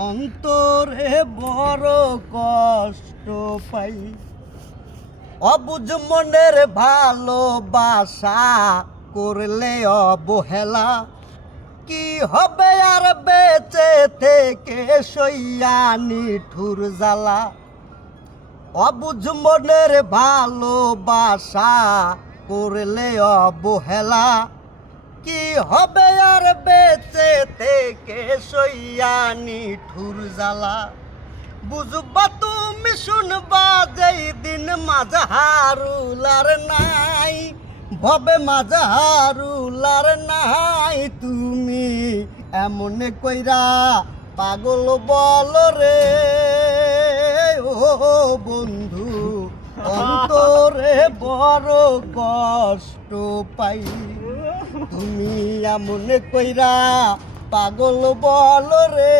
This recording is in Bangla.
অন্তরে বড় কষ্ট পাই, অবুঝ মনের ভালোবাসা করলে অবহেলা। কি হবে আর বেঁচে থেকে সইয়া নিঠুর জ্বালা। অবুঝ মনের ভালোবাসা করলে অবহেলা। কি হবে আর বেঁচে থেকে সইয়া নিঠুর জ্বালা। বুঝবা তুমি শুনবা যেই দিন মাঝহারুলার নাই, ভবে মাঝহারুলার নাই। তুমি এমন কইরা পাগল বল রে ও বন্ধু, অন্তরে বড় কষ্ট পাই। তুমি এমন কইরা পাগল বল রে।